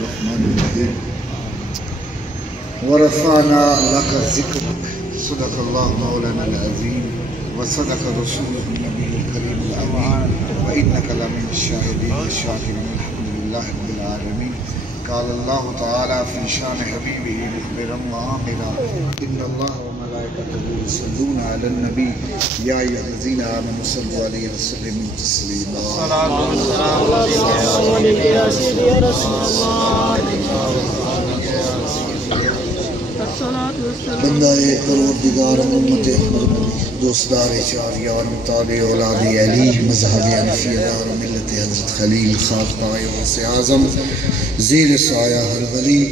الرحمن الرحيم ورفعنا لك ذكرك صدق الله مولانا العظيم وصدق رسوله النبي الكريم الأمين وإنك لمن الشاهدين الشاكرين الحمد لله رب العالمين. قال الله تعالى في شان حبيبه مخبرا وآمرا إن الله وملائكته يصلون على النبي يا أيها الذين آمنوا صلوا عليه وسلموا تسليما. الصلاة والسلام عليك يا سيدي يا رسول الله. بندہ پروردگار امت احمد دوستدار چار یار مطالع اولاد علی مذہب حنفی دار ملت حضرت خلیل خاص غوث اعظم زیر سایہ ہر ولی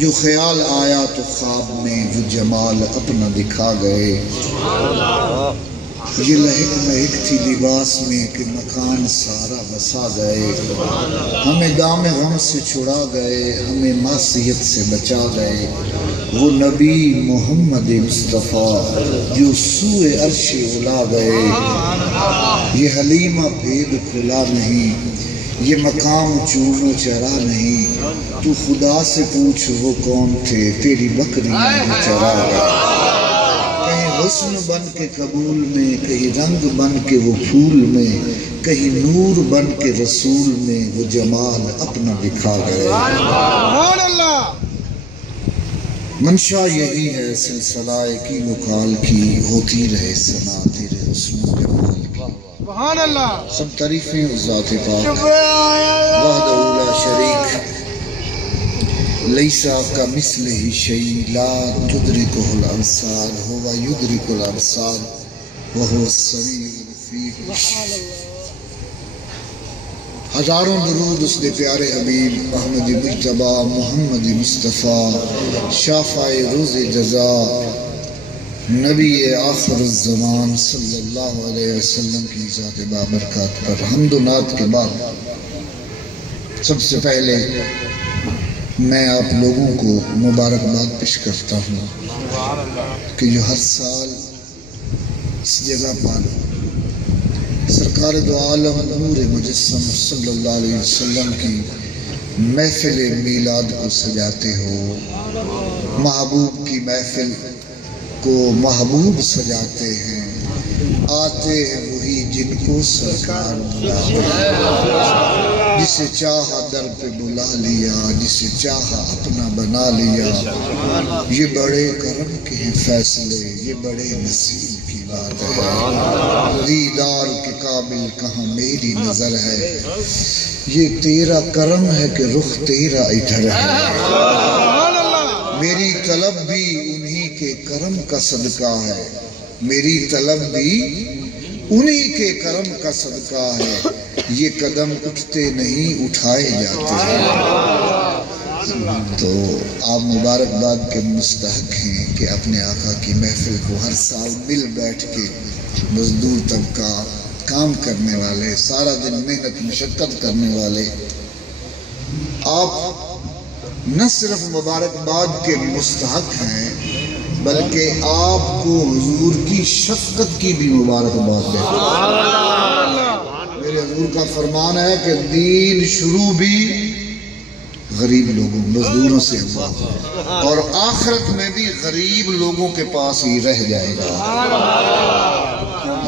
جو خیال آیا تو خواب میں جو جمال اپنا دکھا گئے. یہ لہک مہک تھی لباس میں کہ مکان سارا بسا گئے. ہمیں دام غم سے چھڑا گئے, ہمیں معصیت سے بچا گئے. وہ نبی محمد مصطفیٰ جو سوئے عرش الا گئے. یہ حلیمہ بھید کھلا نہیں, یہ مقام چون و چرا نہیں. تو خدا سے پوچھ وہ کون تھے تیری بکریاں جو چرا گئے. کہیں حسن بن کے قبول میں, کہیں رنگ بن کے وہ پھول میں, کہیں نور بن کے رسول میں وہ جمال اپنا دکھا گئے. منشا یہی ہے سلسلہ کی مقال کی, ہوتی رہے ثنا تیرے حسن و جمال کی. سب تعریفیں ذات پاک وحدہ لا شریک لیسا کا مثلہ شیء لا تدرکہ الابصار هو یدرک الابصار وهو السمیع البصیر. ہزاروں درود اس نے پیارے حبیب احمد مجتبی محمد مصطفیٰ شافع روز جزا نبی آخر الزمان صلی اللہ علیہ وسلم کی ذات بابرکات پر حمد و نعت کے بعد سب سے پہلے میں آپ لوگوں کو مبارکباد پیش کرتا ہوں کہ جو ہر سال اس جگہ پر سرکار دو عالم نور مجسم صلی اللہ علیہ وسلم کی محفل میلاد کو سجاتے ہو, محبوب کی محفل کو محبوب سجاتے ہیں. آتے ہیں وہی جن کو سرکار بلاتے ہیں. جسے چاہا در پہ بلا لیا, جسے چاہا اپنا بنا لیا. یہ بڑے کرم کے ہیں فیصلے, یہ بڑے نصیب کی بات ہے. دیدار کے قابل کہاں میری نظر ہے, یہ تیرا کرم ہے کہ رخ تیرا ادھر ہے. میری طلب بھی انہی کے کرم کا صدقہ ہے, میری طلب بھی انہی کے کرم کا صدقہ ہے. یہ قدم اٹھتے نہیں اٹھائے جاتے ہیں. تو آپ مبارکباد کے مستحق ہیں کہ اپنے آقا کی محفل کو ہر سال مل بیٹھ کے مزدور طبقہ, کام کرنے والے, سارا دن محنت مشقت کرنے والے, آپ نہ صرف مبارکباد کے مستحق ہیں بلکہ آپ کو حضور کی شفقت کی بھی مبارکباد دیتے ہیں. میرے حضور کا فرمان ہے کہ دین شروع بھی غریب لوگوں مزدوروں سے ہوا اور آخرت میں بھی غریب لوگوں کے پاس ہی رہ جائے گا.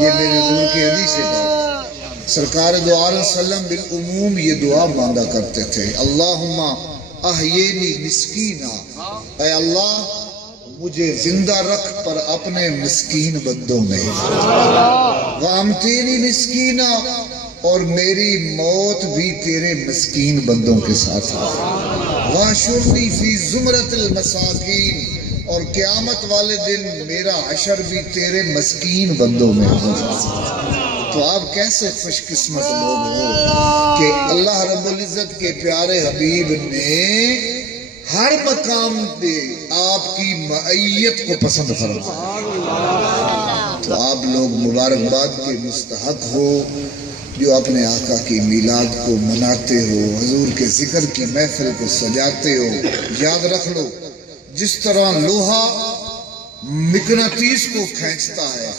یہ میرے حضور کی حدیث ہے. سرکار دو عالم وسلم بالعموم یہ دعا مانگا کرتے تھے, اللہم احیینی مسکینہ, اے اللہ مجھے زندہ رکھ پر اپنے مسکین بندوں میں, وامتینی مسکینہ, اور میری موت بھی تیرے مسکین بندوں کے ساتھ ہے, واشرنی فی زمرۃ المساکین, اور قیامت والے دن میرا حشر بھی تیرے مسکین بندوں میں ہو. تو آپ کیسے خوش قسمت لوگ ہو کہ اللہ رب العزت کے پیارے حبیب نے ہر مقام پہ آپ کی معیت کو پسند فرمایا. تو آپ لوگ مبارکباد کے مستحق ہو جو اپنے آقا کی میلاد کو مناتے ہو, حضور کے ذکر کی محفل کو سجاتے ہو. یاد رکھ لو, جس طرح لوہا مقناطیس کو کھینچتا ہے,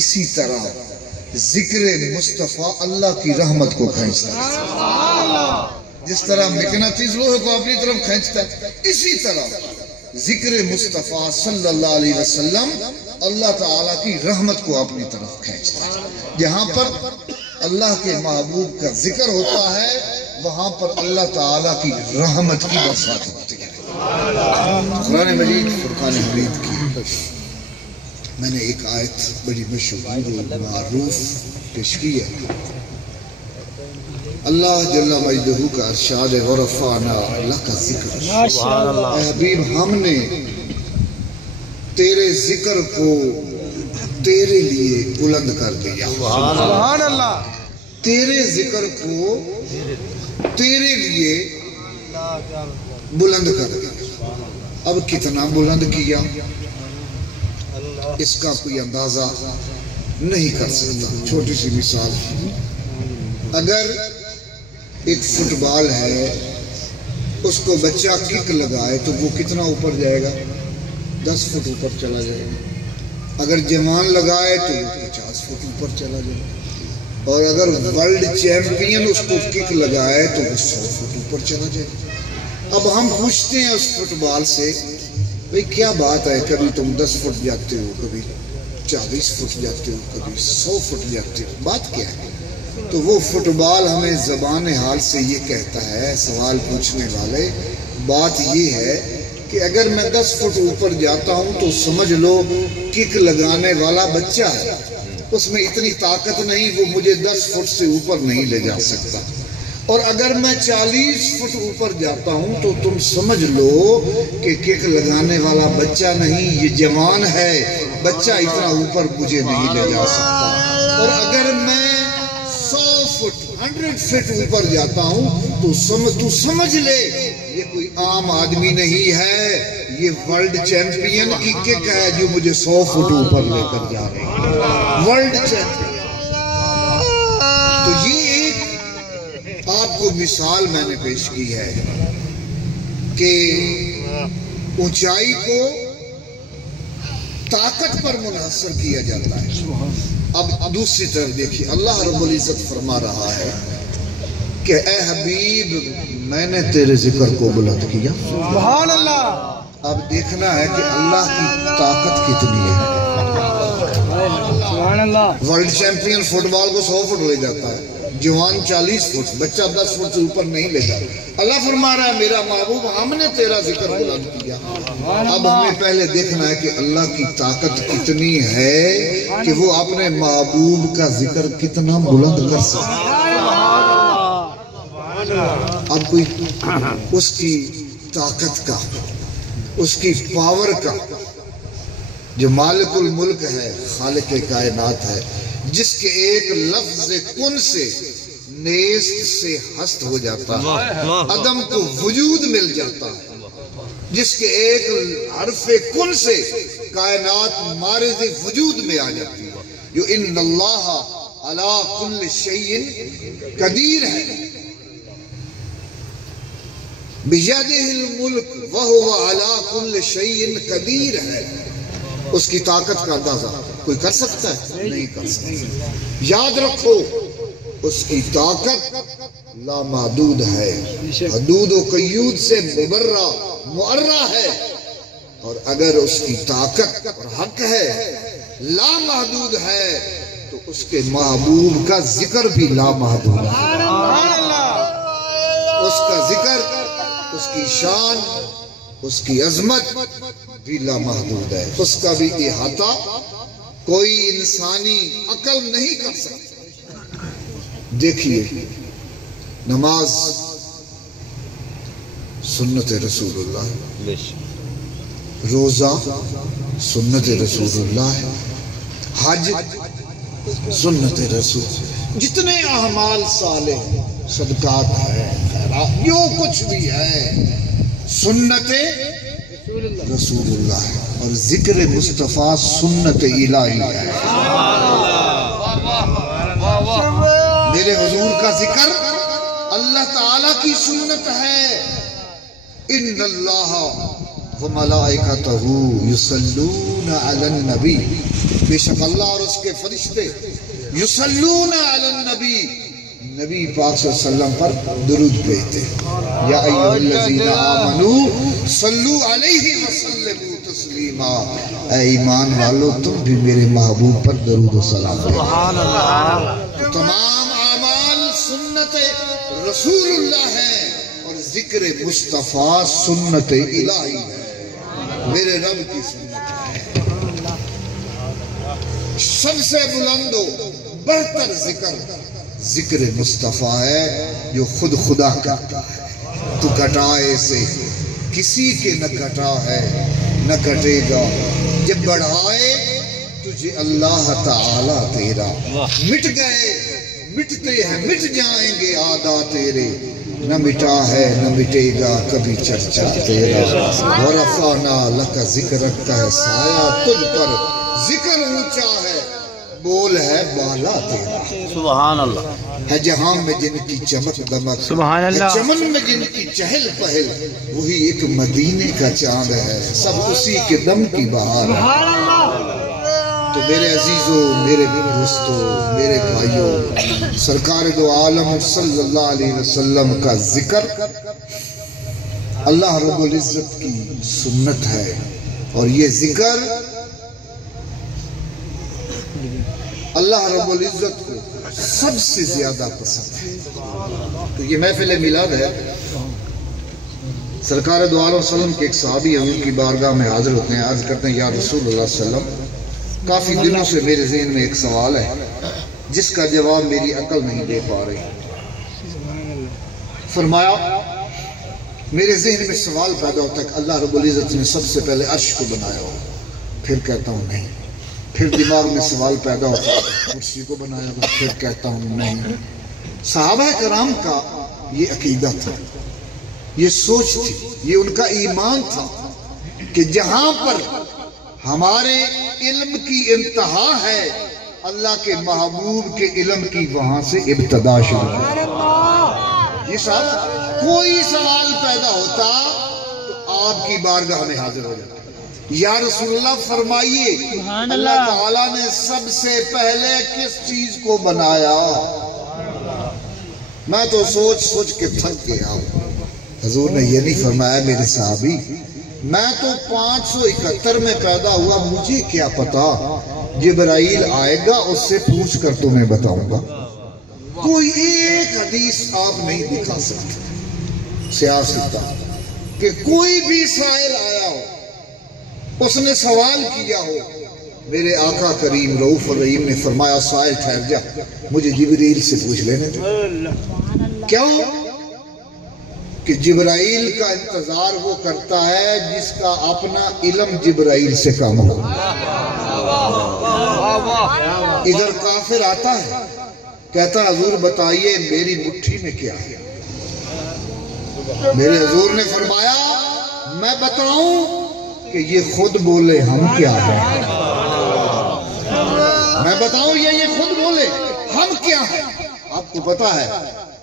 اسی طرح ذکر مصطفیٰ اللہ کی رحمت کو کھینچتا ہے. جس طرح مقناطیس لوہے کو اپنی طرف کھینچتا ہے، اسی طرح ذکر مصطفیٰ صلی اللہ علیہ وسلم اللہ تعالیٰ کی رحمت کو اپنی طرف کھینچتا ہے۔ جہاں پر اللہ کے محبوب کا ذکر ہوتا ہے وہاں پر اللہ تعالیٰ کی رحمت کی برسات ہوتی ہے۔ قرآن مجید فرقان حمید کی میں نے ایک آیت بڑی مشہور و معروف پیش کی ہے۔ اللہ جل مجدہ کا ارشاد ورفعنا، اللہ کا ذکر، اے حبیب ہم نے تیرے ذکر کو تیرے لیے بلند کر دیا۔ سبحان اللہ، تیرے ذکر کو تیرے لیے بلند کر دیا۔ اب کتنا بلند کیا اس کا کوئی اندازہ نہیں کر سکتا۔ چھوٹی سی مثال، اگر ایک فٹ بال ہے اس کو بچہ کک لگائے تو وہ کتنا اوپر جائے گا؟ 10 فٹ اوپر چلا جائے گا۔ اگر جوان لگائے تو وہ 50 فٹ اوپر چلا جائے گا، اور اگر ورلڈ چیمپئن اس کو کک لگائے تو وہ 100 فٹ اوپر چلا جائے گا۔ اب ہم پوچھتے ہیں اس فٹ بال سے، بھئی کیا بات ہے، کبھی تم 10 فٹ جاتے ہو، کبھی 40 فٹ جاتے ہو، کبھی 100 فٹ جاتے ہو، بات کیا ہے؟ تو وہ فٹ بال ہمیں زبان حال سے یہ کہتا ہے، سوال پوچھنے والے، بات یہ ہے کہ اگر میں 10 فٹ اوپر جاتا ہوں تو سمجھ لو کک لگانے والا بچہ ہے، اس میں اتنی طاقت نہیں، وہ مجھے 10 فٹ سے اوپر نہیں لے جا سکتا۔ اور اگر میں 40 فٹ اوپر جاتا ہوں تو تم سمجھ لو کہ کک لگانے والا بچہ نہیں، یہ جوان ہے، بچہ اتنا اوپر مجھے نہیں لے جا سکتا۔ اور اگر میں 100 فٹ اوپر جاتا ہوں تو سمجھ لے یہ کوئی عام آدمی نہیں ہے، یہ ورلڈ چیمپئن کی کک ہے جو مجھے 100 فٹ اوپر لے کر جا رہی ہے، ورلڈ چیمپئن۔ تو یہ ایک آپ کو مثال میں نے پیش کی ہے کہ اونچائی کو طاقت پر منحصر کیا جاتا ہے۔ اب دوسری طرف دیکھیے، اللہ رب العزت فرما رہا ہے کہ اے حبیب میں نے تیرے ذکر کو بلند کیا۔ سبحان اللہ۔ اب دیکھنا ہے کہ اللہ کی طاقت کتنی ہے۔ سبحان اللہ۔ ورلڈ چیمپئن فٹ بال کو 100 فٹ لے جاتا ہے، جوان 40 فٹ، بچہ 10 فٹ سے اوپر نہیں لے جاتا۔ اللہ فرما رہا ہے میرا محبوب ہم نے تیرا ذکر بلند کیا۔ اب ہمیں پہلے دیکھنا ہے کہ اللہ کی طاقت کتنی ہے کہ وہ اپنے محبوب کا ذکر کتنا بلند کر سکتا۔ اب کوئی اس کی طاقت کا، اس کی پاور کا، جو مالک الملک ہے، خالق کائنات ہے، جس کے ایک لفظ کن سے نیست سے ہست ہو جاتا ہے، عدم کو وجود مل جاتا ہے، جس کے ایک حرف کن سے کائنات مارز وجود میں آ جاتی ہے، جو ان اللہ علی کل شیء قدیر ہے، بیدہ الملک وہو علی کل شیء قدیر ہے۔ اس کی طاقت کا اندازہ کوئی کر سکتا ہے؟ نہیں کر سکتا۔ یاد رکھو اس کی طاقت لامحدود ہے، حدود و قیود سے مبرہ معرہ ہے، اور اگر اس کی طاقت اور حق ہے، لامحدود ہے، تو اس کے محبوب کا ذکر بھی لامحدود ہے۔ اس کا ذکر، اس کی شان، اس کی عظمت بھی لامحدود ہے، اس کا بھی احاطہ کوئی انسانی عقل نہیں کر سکتا۔ دیکھیے نماز سنت رسول اللہ، روزہ سنت رسول اللہ، حج سنت رسول، جتنے اعمال صالح، صدقات ہیں، خیرات، جو کچھ بھی ہے سنت رسول اللہ ہے، اور ذکر مصطفیٰ سنت الہی ہے۔ میرے حضور کا ذکر اللہ تعالیٰ کی سنت ہے۔ ان اللہ وملائکتہ یصلون علی النبی، بے شک اللہ اور اس کے فرشتے یصلون علی النبی، نبی پاک صلی اللہ علیہ وسلم پر درود بھیجتے یا ایھا الذین آمنو صلو علیہ وسلموا تسلیما، اے ایمان والو تم بھی میرے محبوب پر درود و سلام بھیجو۔ تمام اعمال سنت رسول اللہ ہے اور ذکر مصطفیٰ سنت الہی ہے، میرے رب کی سنت ہے۔ سب سے بلند و بہتر ذکر مصطفیٰ ہے جو خود خدا کرتا ہے۔ تو کٹائے سے کسی کے نہ کٹا ہے نہ کٹے گا، جب بڑھائے تجھے اللہ تعالیٰ تیرا، مٹ گئے مٹتے ہیں مٹ جائیں گے آدھا تیرے، نہ مٹا ہے نہ مٹے گا کبھی چرچا تیرا۔ ورفعنا لک ذکرک کا ہے سایہ تجھ پر، ذکر اونچا ہے بول ہے بالا تیرا۔ سبحان اللہ۔ ہے جہاں میں جن کی چمک دمک، سبحان اللہ۔ ہے چمن میں جن کی چہل پہل، وہی ایک مدینے کا چاند ہے، سب اسی کے دم کی بہار ہے۔ تو میرے عزیزوں، میرے دوستوں، میرے بھائیوں، سرکار دو عالم صلی اللہ علیہ وسلم کا ذکر اللہ رب العزت کی سنت ہے، اور یہ ذکر اللہ رب العزت کو سب سے زیادہ پسند ہے۔ تو یہ محفل میلاد ہے، سرکار دو عالم صلی اللہ علیہ وسلم کے ایک صحابی ہیں، ان کی بارگاہ میں حاضر ہوتے ہیں، عرض کرتے ہیں یا رسول اللہ صلی اللہ علیہ وسلم، کافی دنوں سے میرے ذہن میں ایک سوال ہے جس کا جواب میری عقل نہیں دے پا رہی۔ فرمایا میرے ذہن میں سوال پیدا ہوتا ہے کہ اللہ رب العزت نے سب سے پہلے عرش کو بنایا ہو، پھر کہتا ہوں نہیں۔ پھر دماغ میں سوال پیدا ہوتا ہے کرسی کو بنایا ہو، پھر کہتا ہوں نہیں۔ صحابہ کرام کا یہ عقیدہ تھا، یہ سوچ تھی، یہ ان کا ایمان تھا کہ جہاں پر ہمارے علم کی انتہا ہے، اللہ کے محبوب کے علم کی وہاں سے ابتدا شروع ہے۔ یہ صاحب کوئی سوال پیدا ہوتا تو آپ کی بارگاہ میں حاضر ہو جاتا، یا رسول اللہ فرمائیے اللہ تعالیٰ نے سب سے پہلے کس چیز کو بنایا؟ میں تو سوچ سوچ کے تھک گیا ہوں۔ حضور نے یہ نہیں فرمایا میرے صحابی، میں تو 571 میں پیدا ہوا، مجھے کیا پتا، جبرائیل آئے گا اس سے پوچھ کر تمہیں بتاؤں گا۔ کوئی ایک حدیث آپ نہیں دکھا سکتے سیاست کہ کوئی بھی سائل آیا ہو، اس نے سوال کیا ہو، میرے آقا کریم رؤوف الرحیم نے فرمایا سائل ٹھہر جا، مجھے جبرائیل سے پوچھ لینے دو۔ کیوں؟ کہ جبرائیل کا انتظار وہ کرتا ہے جس کا اپنا علم جبرائیل سے کم ہو۔ ادھر کافر آتا ہے کہتا حضور بتائیے میری مٹھی میں کیا ہے؟ میرے حضور نے فرمایا میں بتاؤں کہ یہ خود بولے ہم کیا ہیں؟ میں بتاؤں یہ خود بولے ہم کیا ہیں؟ آپ کو پتا ہے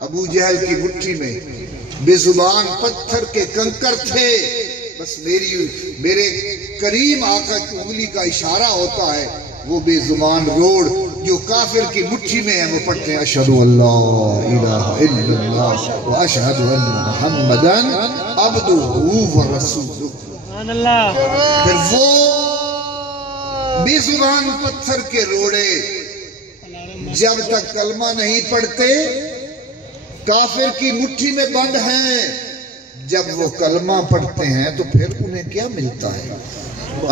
ابو جہل کی مٹھی میں بے زبان پتھر کے کنکر تھے، بس میرے کریم آقا کی انگلی کا اشارہ ہوتا ہے، وہ بے زبان روڑ جو کافر کی مٹھی میں ہے وہ پڑھتے ہیں اشہدو اللہ الہ الا اللہ و اشہدو ان محمدن عبدہ و رسولہ۔ پھر وہ بے زبان پتھر کے روڑے جب تک کلمہ نہیں پڑھتے کافر کی مٹھی میں بند ہیں، جب وہ کلمہ پڑھتے ہیں تو پھر انہیں کیا ملتا ہے؟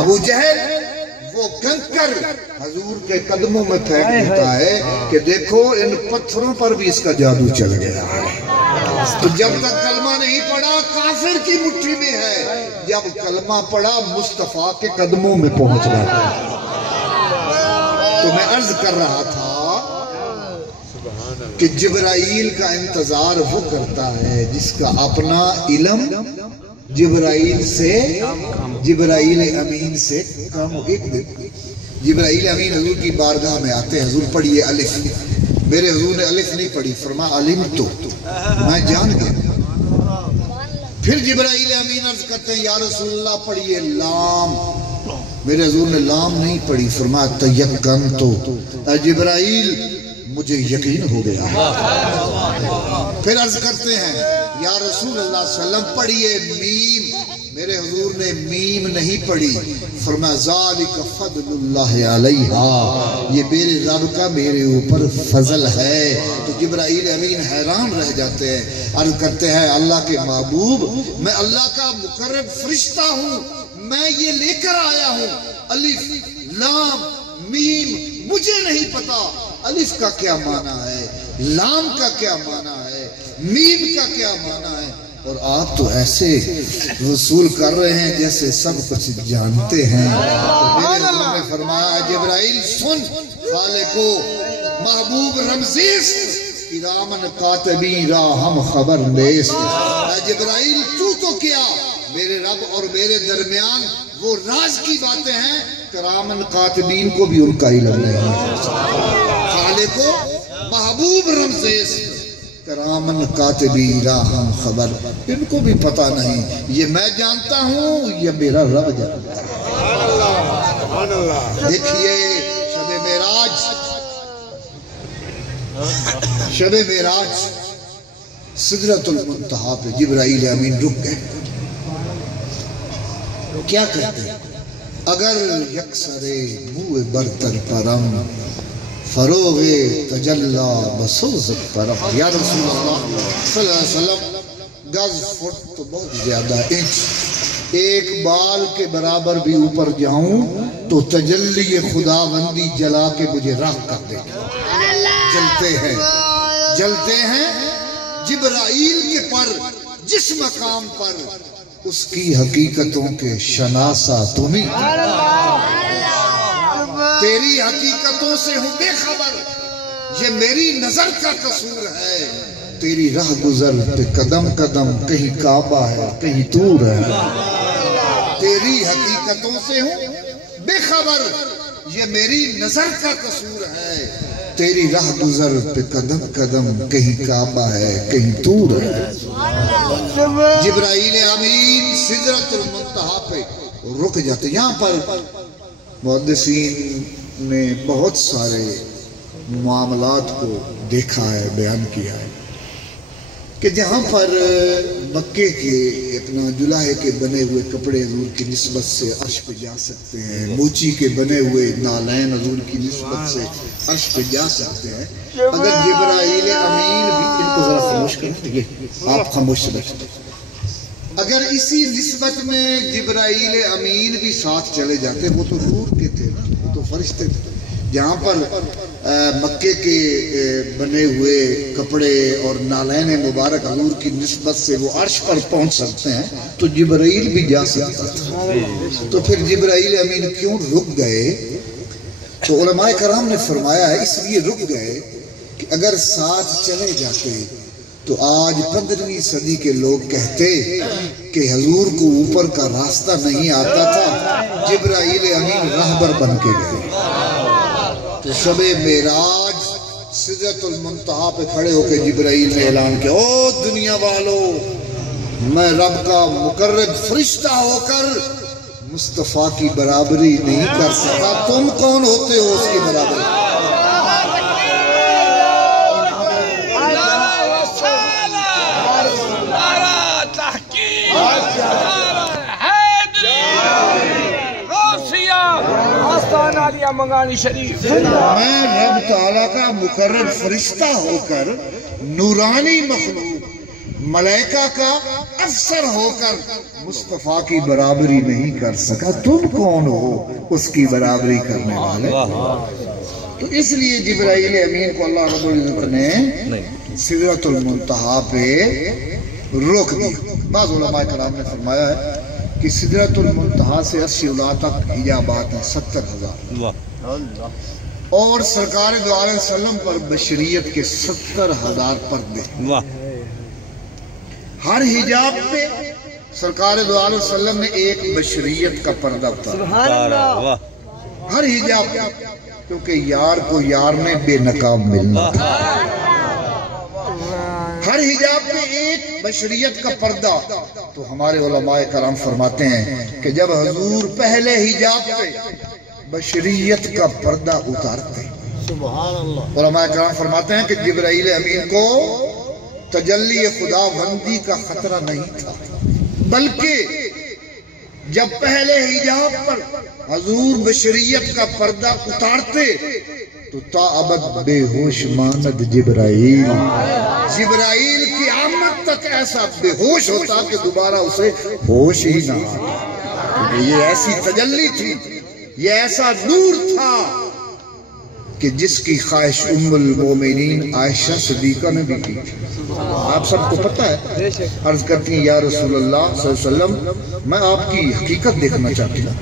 ابو جہل وہ کنکر حضور کے قدموں میں پھینک دیتا ہے کہ دیکھو ان پتھروں پر بھی اس کا جادو چل گیا ہے۔ تو جب تک کلمہ نہیں پڑھا کافر کی مٹھی میں ہے، جب کلمہ پڑھا مصطفیٰ کے قدموں میں پہنچ رہا ہے۔ تو میں عرض کر رہا تھا کہ جبرائیل کا انتظار وہ کرتا ہے جس کا اپنا علم جبرائیل امین سے کم ہو۔ ایک دن جبرائیل امین حضور کی بارگاہ میں آتے ہیں، حضور پڑھیے الف، میرے حضور نے الف نہیں پڑھی، فرمایا علم تو میں جان گیا۔ پھر جبرائیل امین عرض کرتے ہیں یا رسول اللہ پڑھیے لام، میرے حضور نے لام نہیں پڑھی، فرمایا تیقن تو، اے جبرائیل مجھے یقین ہو گیا۔ پھر عرض کرتے ہیں یا رسول اللہ صلی اللہ علیہ وسلم پڑھیے میم، میرے حضور نے میم نہیں پڑھی، فرمایا ذالک فضل اللہ علیہ، یہ میرے رب کا میرے اوپر فضل ہے۔ تو جبرائیل امین حیران رہ جاتے ہیں، عرض کرتے ہیں اللہ کے محبوب میں اللہ کا مقرب فرشتہ ہوں، میں یہ لے کر آیا ہوں، الف لام میم مجھے نہیں پتا الف کا کیا معنی ہے، لام کا کیا معنی ہے، میم کا کیا معنی ہے، اور آپ تو ایسے وصول کر رہے ہیں جیسے سب کچھ جانتے ہیں۔ تو میرے حضور نے فرمایا جبرائیل سن، خالقو محبوب رمزیس کرامن کاتبین را ہم خبر نیست۔ اے جبرائیل تو کیا، میرے رب اور میرے درمیان وہ راز کی باتیں ہیں، کرامن کاتبین کو بھی ان کا علم نہیں ہے۔ خالقو محبوب رمزیس کرامن کاتبین را ہم خبر، ان کو بھی پتا نہیں، یہ میں جانتا ہوں یہ میرا رب جانتا ہے۔ دیکھیے شب معراج سدرۃ المنتہا پہ جبرائیل امین رک گئے، کیا کہتے ہیں اگر یکسر منہ برتر پرم فروغ تجلا بسوز پرم۔ یا رسول اللہ صلی اللہ علیہ وسلم گز فٹ تو بہت زیادہ، ایک بال کے برابر بھی اوپر جاؤں تو تجلی خداوندی جلا کے مجھے راہ کر دے گا۔ جلتے ہیں جبرائیل کے پر، جس مقام پر اس کی حقیقتوں کے شناسا تمہیں، تیری حقیقتوں سے ہوں بے خبر، یہ میری نظر کا قصور ہے، تیری راہ گزر پہ قدم قدم کہیں کعبہ ہے کہیں طور ہے، تیری حقیقتوں سے ہوں بے خبر، یہ میری نظر کا قصور ہے، تیری راہ گزر پہ قدم قدم کہیں کعبہ ہے کہیں طور ہے۔ جبرائیل امین سدرۃ المنتہا پہ رک جاتے۔ یہاں پر محدثین نے بہت سارے معاملات کو دیکھا ہے، بیان کیا ہے کہ جہاں پر مکے کے اپنا جلاہے کے بنے ہوئے کپڑے حضور کی نسبت سے عرش پہ جا سکتے ہیں، موچی کے بنے ہوئے نالین حضور کی نسبت سے عرش پہ جا سکتے ہیں، اگر جبرائیل امین بھی، ان کو ذرا خاموش کریں، آپ خاموش رکھیں، اگر اسی نسبت میں جبرائیل امین بھی ساتھ چلے جاتے، وہ تو نور کے تھے، وہ تو فرشتے تھے، جہاں پر مکے کے بنے ہوئے کپڑے اور نالین مبارک حضور کی نسبت سے وہ عرش پر پہنچ سکتے ہیں تو جبرائیل بھی جا سکتا تھا، تو پھر جبرائیل امین کیوں رک گئے؟ تو علماء کرام نے فرمایا ہے اس لیے رک گئے کہ اگر ساتھ چلے جاتے تو آج 15ویں صدی کے لوگ کہتے کہ حضور کو اوپر کا راستہ نہیں آتا تھا، جبرائیل امین راہبر بن کے گئے۔ تو شب معراج سدرۃ المنتہا پہ کھڑے ہو کے جبرائیل نے اعلان کیا، او دنیا والو، میں رب کا مقرب فرشتہ ہو کر مصطفیٰ کی برابری نہیں کر سکتا، تم کون ہوتے ہو اس کی برابری؟ میں رب تعالیٰ کا مقرب فرشتہ ہو کر نورانی مخلوق ملائکہ کا افسر ہو کر مصطفیٰ کی برابری نہیں کر سکا، تم کون ہو اس کی برابری کرنے والے؟ تو اس لیے جبرائیل امین کو اللہ رب العزت نے سدرۃ المنتہا پہ روک دی۔ بعض علماء کرام نے فرمایا ہے کہ سدرۃ المنتہا سے 80 اعلیٰ تک حجابات ہیں، 70,000، اور سرکار دو علیہ وسلم پر بشریت کے 70,000 پردے، ہر حجاب پہ سرکار دو علیہ وسلم نے ایک بشریت کا پردہ اتارا، ہر حجاب پہ، کیونکہ یار کو یار میں بے نقاب ملنا تھا، ہر حجاب پہ ایک بشریت کا پردہ۔ تو ہمارے علماء کرام فرماتے ہیں کہ جب حضور پہلے حجاب پہ بشریت کا پردہ اتارتے سبحان اللہ۔ علماء کرام فرماتے ہیں کہ جبرائیل امین کو تجلی خدا بندی کا خطرہ نہیں تھا، بلکہ جب پہلے حجاب پر حضور بشریت کا پردہ اتارتے تو تا ابد بے ہوش ماند جبرائیل کی آمد تک ایسا بے ہوش ہوتا کہ دوبارہ اسے ہوش ہی نہ آتا۔ یہ ایسی تجلی تھی، یہ ایسا نور تھا کہ جس کی خواہش ام المومنین عائشہ صدیقہ نے بھی کی تھی۔ آپ سب کو پتہ ہے، عرض کرتی ہیں یا رسول اللہ صلی اللہ علیہ وسلم میں آپ کی حقیقت دیکھنا چاہتی ہوں۔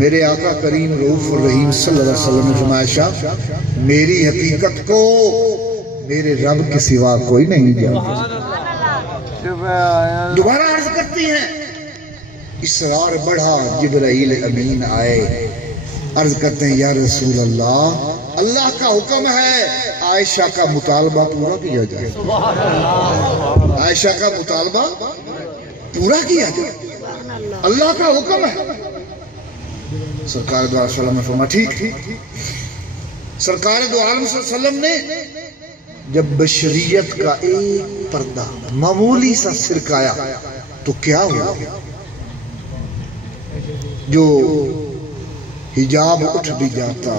میرے آقا کریم رؤوف الرحیم صلی اللہ علیہ وسلم نے فرمایا عائشہ میری حقیقت کو میرے رب کے سوا کوئی نہیں جانتا۔ دوبارہ عرض کرتی ہیں، اصرار بڑھا، جبرائیل امین آئے، عرض کرتے ہیں یا رسول اللہ اللہ کا حکم ہے عائشہ کا مطالبہ پورا کیا جائے، عائشہ کا مطالبہ پورا کیا جائے، اللہ کا حکم ہے۔ سرکار دو عالم صلی اللہ علیہ وسلم نے فرمایا ٹھیک۔ سرکار دو عالم صلی اللہ علیہ وسلم نے جب بشریت کا ایک پردہ معمولی سا سرکایا تو کیا ہوا؟ جو حجاب اٹھ بھی جاتا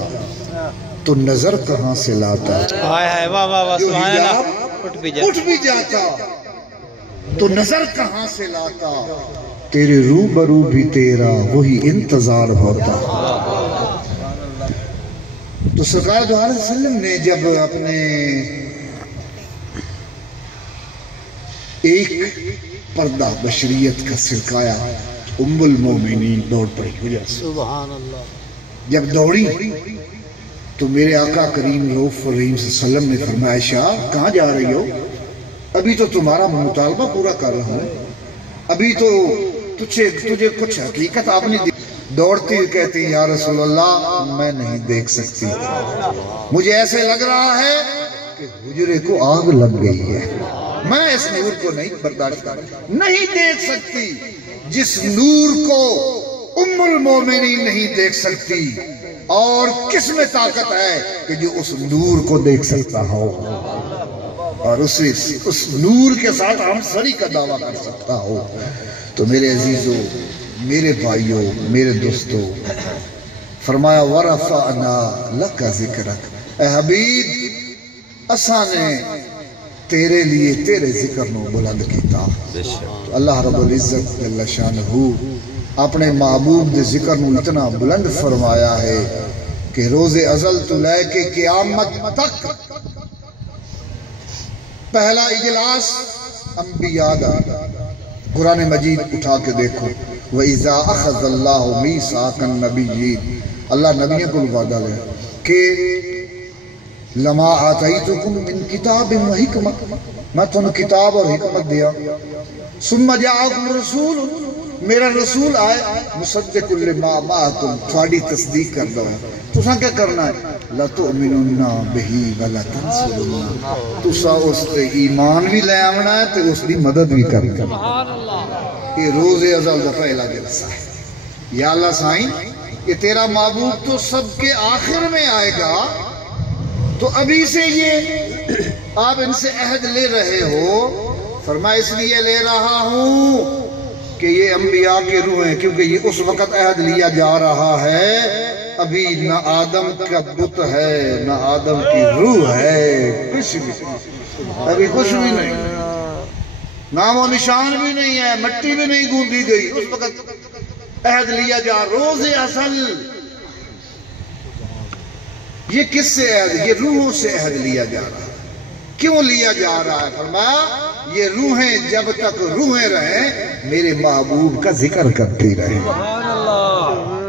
تو نظر کہاں سے لاتا، جو حجاب اٹھ بھی جاتا تو نظر کہاں سے لاتا، تیرے روبرو بھی تیرا وہی انتظار ہوتا۔ تو سرکار دو علیہ وسلم نے جب اپنے ایک پردہ بشریت کا سرکایا، ام المومنین دوڑ پڑی۔ سبحان اللہ۔ جب دوڑی تو میرے آقا کریم رؤوف الرحیم صلی اللہ علیہ وسلم نے فرمایا عائشہ کہاں جا رہی ہو؟ ابھی تو تمہارا مطالبہ پورا کر رہا ہوں، ابھی تو تجھے کچھ حقیقت آپ نے دوڑتی ہوئی کہتی یا رسول اللہ میں نہیں دیکھ سکتی، مجھے ایسے لگ رہا ہے کہ حجرے کو آگ لگ گئی ہے، میں اس نور کو نہیں برداشت نہیں دیکھ سکتی، جس نور کو ام المومنین نہیں دیکھ سکتی، اور کس میں طاقت ہے کہ جو اس نور کو دیکھ سکتا ہو اور اس نور کے ساتھ ہم سری کا دعویٰ کر سکتا ہو۔ تو میرے عزیزوں، میرے بھائیوں، میرے دوستوں، فرمایا وَرَفَعْنَا لَكَ ذِكْرَكَ، اے حبیب اساں نے تیرے لیے تیرے ذکر نو بلند کیتا۔ اللہ رب العزت جل شانہ اپنے محبوب دے ذکر نو اتنا بلند فرمایا ہے کہ روز ازل تو لے کے قیامت تک پہلا اجلاس انبیاء دا، قرآن مجید اٹھا کے دیکھو، وَإِذَا أَخَذَ اللَّهُ مِيثَاقَ النَّبِيِّينَ، اللہ نبیوں کو وعدہ لے کہ لما آتیتکم من کتاب و حکمت، میں تمہیں کتاب اور حکمت دیا، ثم جاءکم رسول، میرا رسول آئے مصدق لما معکم، تھوڑی تصدیق کر دو، تو ساں کیا کرنا ہے؟ لَتُؤْمِنُنَّ بِهِ وَلَتَنْصُرُنَّ، تو سا اس تے ایمان بھی لے آمنا ہے تو اس دی مدد بھی کرنا۔ یہ روز ازل دا پہلا دلسا ہے۔ یا اللہ سائن یہ تیرا معبود تو سب کے آخر میں آئے گا، تو ابھی سے یہ آپ ان سے عہد لے رہے ہو، فرمایا اس لیے لے رہا ہوں کہ یہ انبیاء کے روح ہیں، کیونکہ یہ اس وقت عہد لیا جا رہا ہے ابھی نہ آدم کا بت ہے نہ آدم کی روح ہے، کچھ بھی ابھی کچھ بھی نہیں، نام و نشان بھی نہیں ہے، مٹی بھی نہیں گوندی گئی، اس وقت عہد لیا جا روز اصل۔ یہ کس سے عہد؟ یہ روحوں سے عہد لیا جا رہا ہے۔ کیوں لیا جا رہا ہے؟ فرمایا یہ روحیں جب تک روحیں رہیں میرے محبوب کا ذکر کرتی رہیں،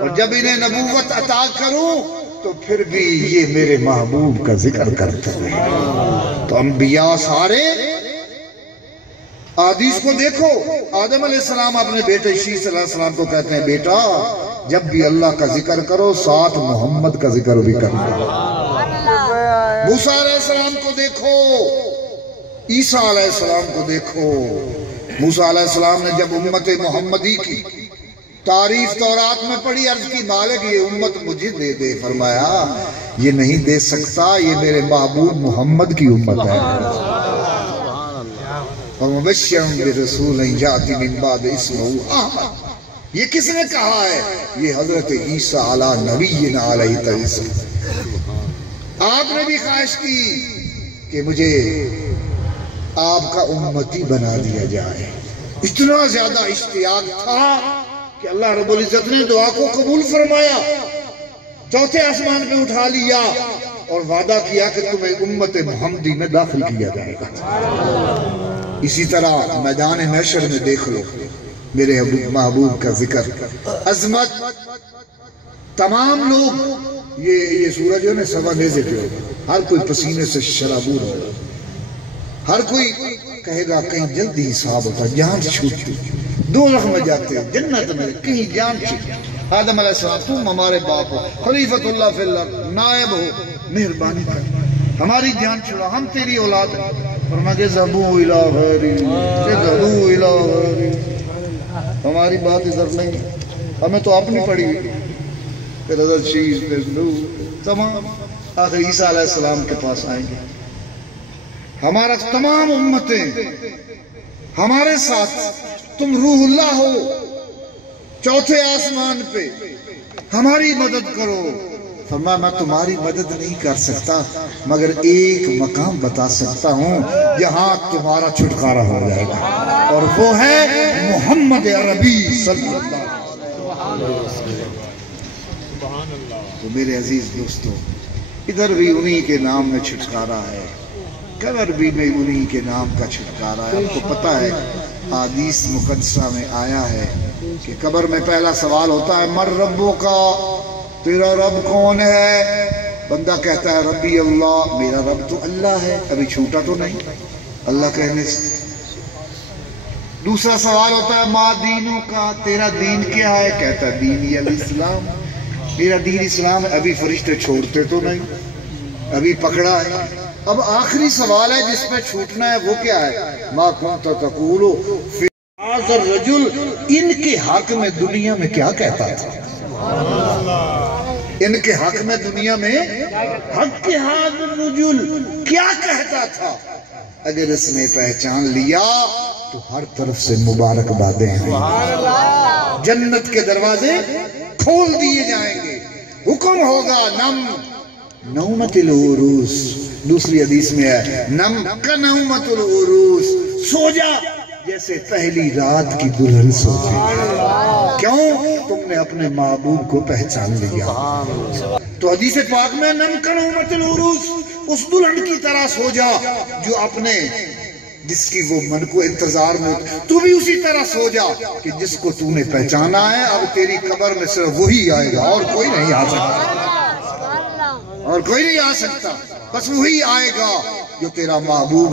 اور جب انہیں نبوت عطا کروں تو پھر بھی یہ میرے محبوب کا ذکر کرتے رہیں۔ تو انبیاء سارے حدیث کو دیکھو، آدم علیہ السلام اپنے بیٹے شیش صلی اللہ علیہ السلام کو کہتے ہیں بیٹا جب بھی اللہ کا ذکر کرو ساتھ محمد کا ذکر بھی کرو۔ موسیٰ علیہ السلام کو دیکھو، عیسیٰ علیہ السلام کو دیکھو، موسیٰ علیہ السلام نے جب امت محمدی کی تعریف تورات میں پڑھی، عرض کی مالک یہ امت مجھے دے دے، فرمایا یہ نہیں دے سکتا، یہ میرے محبوب محمد کی امت ہے۔ وَمُبَشِّرًا بِرَسُولٍ يَأْتِي مِن بَعْدِهِ اسْمُهُ أَحْمَدُ۔ یہ کس نے کہا ہے؟ یہ حضرت عیسیٰ علی نبینا علیہ السلام۔ آپ نے بھی خواہش کی کہ مجھے آپ کا امتی بنا دیا جائے، اتنا زیادہ اشتیاق تھا کہ اللہ رب العزت نے دعا کو قبول فرمایا، چوتھے آسمان پہ اٹھا لیا اور وعدہ کیا کہ تمہیں امت محمدی میں داخل کیا جائے گا۔ اسی طرح میدان محشر میں دیکھ لو میرے محبوب کا ذکر، عظمت، تمام لوگ یہ سورج ہے نا سوا نیزے پہ ہوگا، ہر کوئی پسینے سے شرابور ہوگا، ہر کوئی کہے گا کہیں جلدی حساب ہوتا، جان چھوٹ دوزخ میں جاتے ہیں، جنت میں کہیں جان چھوٹ۔ آدم علیہ السلام تم ہمارے باپ ہو، خلیفۃ اللہ فی الارض، نائب ہو، مہربانی کر ہماری جان چھڑا، ہم تیری اولاد ہیں۔ فرمایا کہ ذهبوا الی غیری، ذهبوا الی غیری، ہماری بات ادھر نہیں، ہمیں تو اپنی پڑی پھر حضرت شیز پہ تمام آخر عیسیٰ علیہ السلام کے پاس آئیں گے، ہمارا تمام امتیں ہمارے ساتھ، تم روح اللہ ہو چوتھے آسمان پہ، ہماری مدد کرو۔ فرمایا میں تمہاری مدد نہیں کر سکتا مگر ایک مقام بتا سکتا ہوں جہاں تمہارا چھٹکارا ہو جائے گا، اور وہ ہے محمد عربی صلی اللہ علیہ وسلم۔ تو میرے عزیز دوستو، ادھر بھی انہی کے نام میں چھٹکارا ہے، قبر بھی میں انہی کے نام کا چھٹکارا ہے۔ آپ کو پتا ہے حدیث مقدسہ میں آیا ہے کہ قبر میں پہلا سوال ہوتا ہے من ربک، تیرا رب کون ہے؟ بندہ کہتا ہے ربی اللہ، میرا رب تو اللہ ہے، ابھی چھوٹا تو نہیں اللہ کہنے سے۔ دوسرا سوال ہوتا ہے ما دینوں کا، تیرا دین کیا ہے؟ کہتا ہے دینی الاسلام، میرا دین اسلام ہے، ابھی فرشتے چھوڑتے تو نہیں، ابھی پکڑا ہے۔ اب آخری سوال ہے جس پہ چھوٹنا ہے، وہ کیا ہے؟ ما کنت تقول فی ھذا الرجل، ان کے حق میں دنیا میں کیا کہتا تھا؟ ان کے حق میں دنیا میں حق کے حق الرجل کیا کہتا تھا؟ اگر اس نے پہچان لیا تو ہر طرف سے مبارک بادیں ہیں، جنت کے دروازے کھول دیے جائیں گے، حکم ہوگا نم نومت العروس، دوسری حدیث میں ہے نم کا نومت العروس، سو جا جیسے پہلی رات کی دلہن سوتی۔ کیوں؟ تم نے اپنے محبوب کو پہچان لیا۔ تو حدیث پاک میں نم کا نومت العروس، اس دلہن کی طرح سو جا جو اپنے جس کی وہ من کو انتظار میں، تو بھی اسی طرح سو جا کہ جس کو تو نے پہچانا ہے اب تیری قبر میں صرف وہی آئے گا، اور کوئی نہیں آ سکتا، اور کوئی نہیں آ سکتا، بس وہی آئے گا جو تیرا محبوب